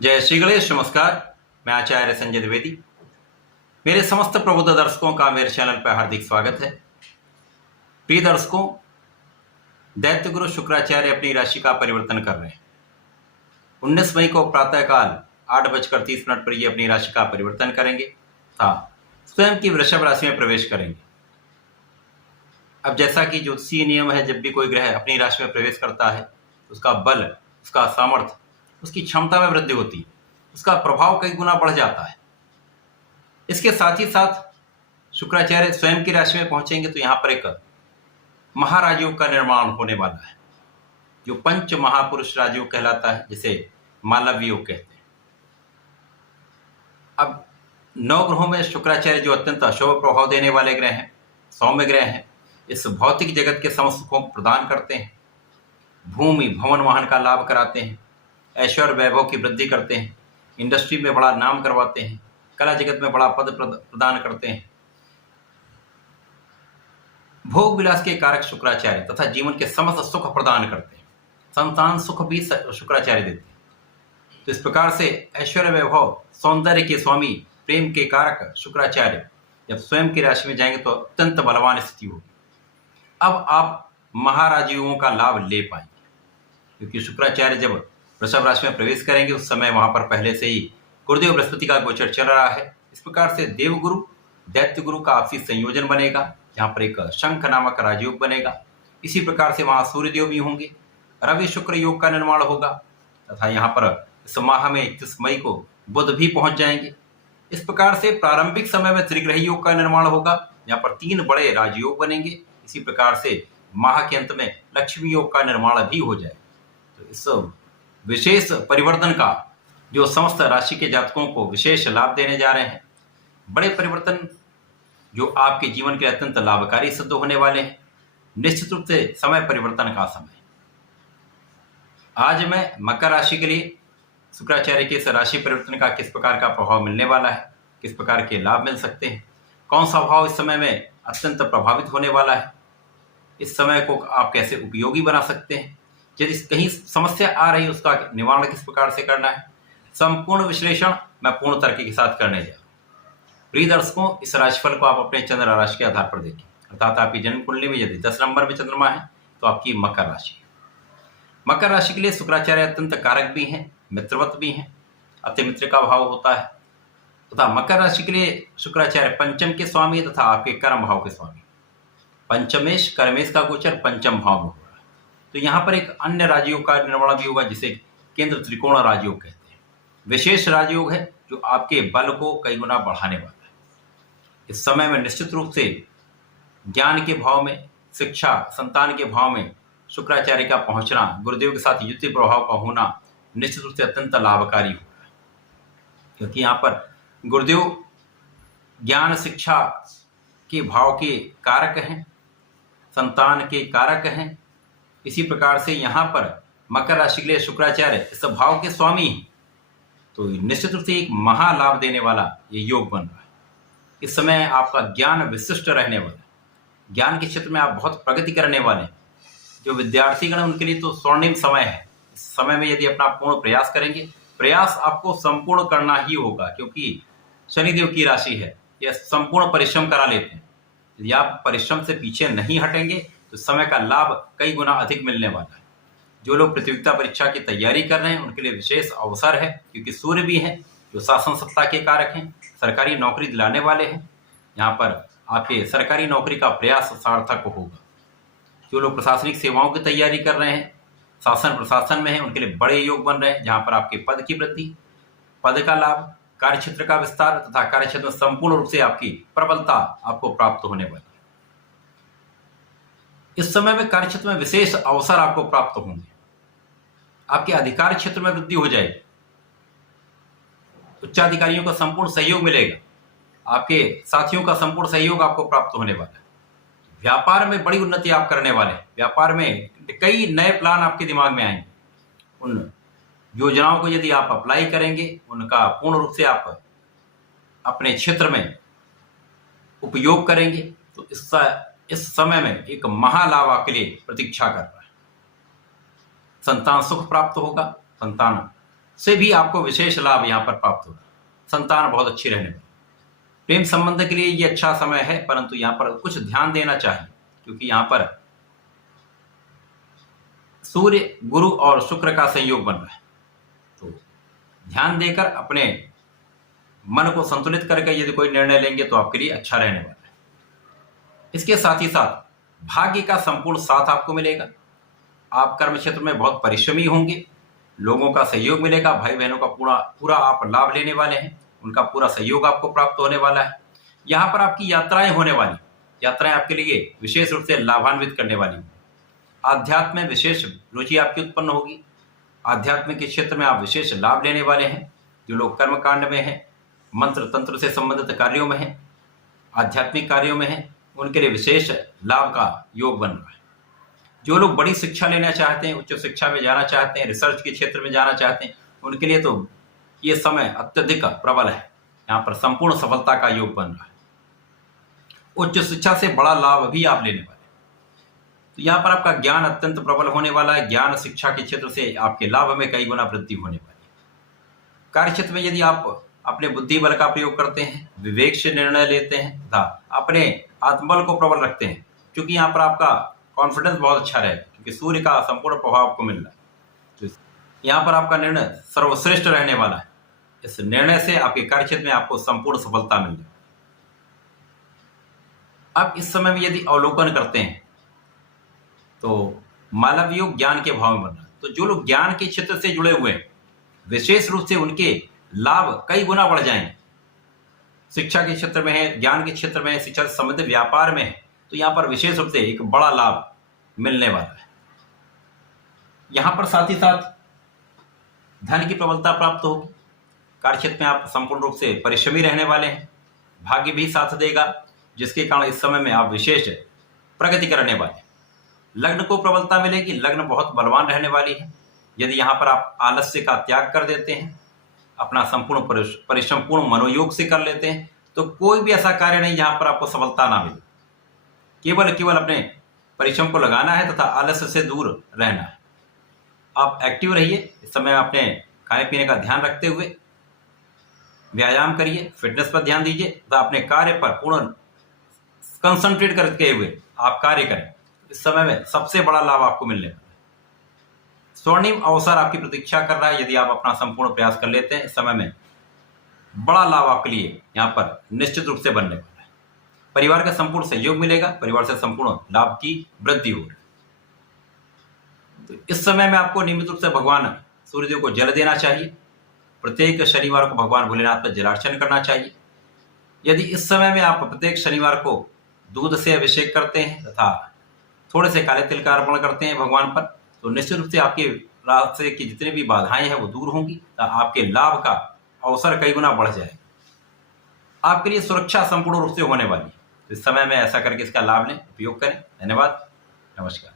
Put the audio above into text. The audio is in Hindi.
जय श्री गणेश। नमस्कार। मैं आचार्य संजय द्विवेदी। मेरे समस्त प्रबुद्ध दर्शकों का मेरे चैनल पर हार्दिक स्वागत है। प्रिय दर्शकों, दैत्य गुरु शुक्राचार्य अपनी राशि का परिवर्तन कर रहे हैं। 19 मई को प्रातःकाल 8:30 पर ये अपनी राशि का परिवर्तन करेंगे तथा स्वयं की वृषभ राशि में प्रवेश करेंगे। अब जैसा कि ज्योतिषीय नियम है, जब भी कोई ग्रह अपनी राशि में प्रवेश करता है उसका बल, उसका सामर्थ्य, उसकी क्षमता में वृद्धि होती है, उसका प्रभाव कई गुना बढ़ जाता है। इसके साथ ही साथ शुक्राचार्य स्वयं की राशि में पहुंचेंगे तो यहाँ पर एक महाराजयोग का निर्माण होने वाला है, जो पंच महापुरुष राजयोग कहलाता है, जिसे मालव्य योग कहते हैं। अब 9 ग्रहों में शुक्राचार्य जो अत्यंत अशुभ प्रभाव देने वाले ग्रह हैं, सौम्य ग्रह हैं, इस भौतिक जगत के समस्त सुखों को प्रदान करते हैं, भूमि भवन वाहन का लाभ कराते हैं, ऐश्वर्य वैभव की वृद्धि करते हैं, इंडस्ट्री में बड़ा नाम करवाते हैं, कला जगत में बड़ा पद प्रदान करते हैं। भोग विलास के कारक शुक्राचार्य तथा जीवन के समस्त सुख प्रदान करते हैं, संतान सुख भी शुक्राचार्य देते हैं। तो इस प्रकार से ऐश्वर्य वैभव, सौंदर्य के स्वामी, प्रेम के कारक शुक्राचार्य जब स्वयं की राशि में जाएंगे तो अत्यंत बलवान स्थिति होगी। अब आप महाराजयोगों का लाभ ले पाएंगे, क्योंकि शुक्राचार्य जब वृषभ राशि में प्रवेश करेंगे उस समय वहां पर पहले से ही गुरुदेव बृहस्पति का गोचर चल रहा है। इस प्रकार से देवगुरु दैत्य गुरु का आपसी संयोजन बनेगा, जहां पर एक शंख नामक राजयोग बनेगा। इसी प्रकार से वहां सूर्यदेव भी होंगे, रवि शुक्र योग का निर्माण होगा तथा यहाँ पर इस माह में 31 मई को बुध भी पहुंच जाएंगे। इस प्रकार से प्रारंभिक समय में त्रिग्रही योग का निर्माण होगा, यहाँ पर 3 बड़े राजयोग बनेंगे। इसी प्रकार से माह के अंत में लक्ष्मी योग का निर्माण भी हो जाए। तो इस विशेष परिवर्तन का जो समस्त राशि के जातकों को विशेष लाभ देने जा रहे हैं, बड़े परिवर्तन जो आपके जीवन के अत्यंत लाभकारी सिद्ध होने वाले हैं। निश्चित रूप से समय परिवर्तन का समय। आज मैं मकर राशि के लिए शुक्राचार्य के इस राशि परिवर्तन का किस प्रकार का प्रभाव मिलने वाला है, किस प्रकार के लाभ मिल सकते हैं, कौन सा भाव इस समय में अत्यंत प्रभावित होने वाला है, इस समय को आप कैसे उपयोगी बना सकते हैं, यदि कहीं समस्या आ रही है उसका निवारण किस प्रकार से करना है, संपूर्ण विश्लेषण मैं पूर्ण तर्क के साथ करने जा रहा हूं। प्रिय दर्शकों, इस राशिफल को आप अपने चंद्र राशि के आधार पर देखें, अर्थात आपकी जन्म कुंडली में यदि 10 नंबर में चंद्रमा है तो आपकी मकर राशि है। मकर राशि के लिए शुक्राचार्य अत्यंत कारक भी हैं, मित्रवत भी हैं, अति मित्र का भाव होता है तथा मकर राशि के लिए शुक्राचार्य पंचम के स्वामी तथा आपके कर्म भाव के स्वामी। पंचमेश कर्मेश का गोचर पंचम भाव में हो रहा है, तो यहाँ पर एक अन्य राजयोग का निर्माण भी होगा, जिसे केंद्र त्रिकोण राजयोग कहते हैं। विशेष राजयोग है जो आपके बल को कई गुना बढ़ाने वाला है। इस समय में निश्चित रूप से ज्ञान के भाव में, शिक्षा, संतान के भाव में शुक्राचार्य का पहुंचना, गुरुदेव के साथ युति प्रभाव का होना निश्चित रूप से अत्यंत लाभकारी हो रहा है, क्योंकि यहाँ पर गुरुदेव ज्ञान शिक्षा के भाव के कारक हैं, संतान के कारक हैं। इसी प्रकार से यहाँ पर मकर राशि के लिए शुक्राचार्य इस भाव के स्वामी हैं, तो निश्चित रूप से एक महालाभ देने वाला ये योग बन रहा है। इस समय आपका ज्ञान विशिष्ट रहने वाला है, ज्ञान के क्षेत्र में आप बहुत प्रगति करने वाले हैं। जो विद्यार्थीगण उनके लिए तो स्वर्णिम समय है। इस समय में यदि अपना पूर्ण प्रयास करेंगे, प्रयास आपको संपूर्ण करना ही होगा, क्योंकि शनिदेव की राशि है, यह संपूर्ण परिश्रम करा लेते हैं। यदि आप परिश्रम से पीछे नहीं हटेंगे तो समय का लाभ कई गुना अधिक मिलने वाला है। जो लोग प्रतियोगिता परीक्षा की तैयारी कर रहे हैं उनके लिए विशेष अवसर है, क्योंकि सूर्य भी हैं जो शासन सत्ता के कारक हैं, सरकारी नौकरी दिलाने वाले हैं। यहाँ पर आपके सरकारी नौकरी का प्रयास सार्थक होगा। जो लोग प्रशासनिक सेवाओं की तैयारी कर रहे हैं, शासन प्रशासन में हैं, उनके लिए बड़े योग बन रहे हैं, जहाँ पर आपके पद की वृद्धि, पद का लाभ, कार्यक्षेत्र का विस्तार तथा कार्यक्षेत्र में संपूर्ण रूप से आपकी प्रबलता आपको प्राप्त होने वाली है। इस समय में कार्यक्षेत्र में विशेष अवसर आपको प्राप्त होंगे, आपके अधिकार क्षेत्र में वृद्धि हो जाएगी, उच्चाधिकारियों का संपूर्ण सहयोग मिलेगा, आपके साथियों का संपूर्ण सहयोग आपको प्राप्त होने वाला है। व्यापार में बड़ी उन्नति आप करने वाले हैं, व्यापार में कई नए प्लान आपके दिमाग में आएंगे। उन योजनाओं को यदि आप अप्लाई करेंगे, उनका पूर्ण रूप से आप अपने क्षेत्र में उपयोग करेंगे, तो इस समय में एक महालाभ आपके लिए प्रतीक्षा कर रहा है। संतान सुख प्राप्त होगा, संतान से भी आपको विशेष लाभ यहाँ पर प्राप्त होगा। संतान बहुत अच्छी रहने वाली। प्रेम संबंध के लिए ये अच्छा समय है, परंतु यहाँ पर कुछ ध्यान देना चाहिए, क्योंकि यहाँ पर सूर्य, गुरु और शुक्र का संयोग बन रहा है। तो ध्यान देकर अपने मन को संतुलित करके यदि कोई निर्णय लेंगे तो आपके लिए अच्छा रहने वाला है। इसके साथ ही साथ भाग्य का संपूर्ण साथ आपको मिलेगा। आप कर्म क्षेत्र में बहुत परिश्रमी होंगे, लोगों का सहयोग मिलेगा, भाई बहनों का पूरा आप लाभ लेने वाले हैं, उनका पूरा सहयोग आपको प्राप्त होने वाला है। यहाँ पर आपकी यात्राएं होने वाली, यात्राएं आपके लिए विशेष रूप से लाभान्वित करने वाली। आध्यात्म में विशेष रुचि आपकी उत्पन्न होगी। आध्यात्म के क्षेत्र में आप विशेष लाभ लेने वाले हैं। जो लोग कर्मकांड में हैं, मंत्र तंत्र से संबंधित कार्यों में हैं, आध्यात्मिक कार्यों में हैं, उनके लिए विशेष लाभ का योग बन रहा है। जो लोग बड़ी शिक्षा लेना चाहते हैं, उच्च शिक्षा में जाना चाहते हैं, रिसर्च के क्षेत्र में जाना चाहते हैं, उनके लिए तो ये समय अत्यधिक प्रबल है। यहाँ पर संपूर्ण सफलता का योग बन रहा है। उच्च शिक्षा से बड़ा लाभ भी आप लेने वाले हैं। तो यहाँ पर आपका ज्ञान अत्यंत प्रबल होने वाला है। ज्ञान शिक्षा के क्षेत्र से आपके लाभ में कई गुना वृद्धि होने वाली है। कार्य क्षेत्र में यदि आप अपने बुद्धि बल का प्रयोग करते हैं, विवेक से निर्णय लेते हैं तथा अपने आत्मबल को प्रबल रखते हैं, क्योंकि यहाँ पर आपका कॉन्फिडेंस बहुत अच्छा रहेगा, क्योंकि सूर्य का संपूर्ण प्रभाव आपको मिल रहा है। तो यहाँ पर आपका निर्णय सर्वश्रेष्ठ रहने वाला है। इस निर्णय से आपके कार्य क्षेत्र में आपको संपूर्ण सफलता मिल जाएगी। अब इस समय में यदि अवलोकन करते हैं तो मालव योग ज्ञान के भाव में बन रहा है। तो जो लोग ज्ञान के क्षेत्र से जुड़े हुए हैं, विशेष रूप से उनके लाभ कई गुना बढ़ जाएंगे। शिक्षा के क्षेत्र में है, ज्ञान के क्षेत्र में है, शिक्षा से संबंधित व्यापार में है, तो यहाँ पर विशेष रूप से एक बड़ा लाभ मिलने वाला है। यहाँ पर साथ ही साथ धन की प्रबलता प्राप्त होगी। कार्य क्षेत्र में आप संपूर्ण रूप से परिश्रमी रहने वाले हैं। भाग्य भी साथ देगा, जिसके कारण इस समय में आप विशेष प्रगति करने वाले हैं। लग्न को प्रबलता मिलेगी, लग्न बहुत बलवान रहने वाली है। यदि यहाँ पर आप आलस्य का त्याग कर देते हैं, अपना संपूर्ण परिश्रम पूर्ण मनोयोग से कर लेते हैं, तो कोई भी ऐसा कार्य नहीं जहाँ पर आपको सफलता ना मिले। केवल अपने परिश्रम को लगाना है तथा आलस्य से दूर रहना है। आप एक्टिव रहिए। इस समय अपने खाने पीने का ध्यान रखते हुए व्यायाम करिए, फिटनेस पर ध्यान दीजिए तथा अपने कार्य पर पूर्ण कंसंट्रेट करते हुए आप कार्य करें। इस समय में सबसे बड़ा लाभ आपको मिलने वाला है। स्वर्णिम अवसर आपकी प्रतीक्षा कर रहा है। यदि आप अपना संपूर्ण प्रयास कर लेते हैं, इस समय में बड़ा लाभ आपके लिए यहाँ पर निश्चित रूप से बनने वाला है। परिवार का संपूर्ण सहयोग मिलेगा, परिवार से संपूर्ण लाभ की वृद्धि होगी। तो इस समय में आपको नियमित रूप से भगवान सूर्यदेव को जल देना चाहिए। प्रत्येक शनिवार को भगवान भोलेनाथ पर जलार्चन करना चाहिए। यदि इस समय में आप प्रत्येक शनिवार को दूध से अभिषेक करते हैं तथा थोड़े से काले तिल का अर्पण करते हैं भगवान पर, तो निश्चित रूप से आपके रास्ते की जितनी भी बाधाएं हैं वो दूर होंगी तथा आपके लाभ का अवसर कई गुना बढ़ जाएगा। आपके लिए सुरक्षा संपूर्ण रूप से होने वाली है। तो इस समय में ऐसा करके इसका लाभ लें, उपयोग करें। धन्यवाद, नमस्कार।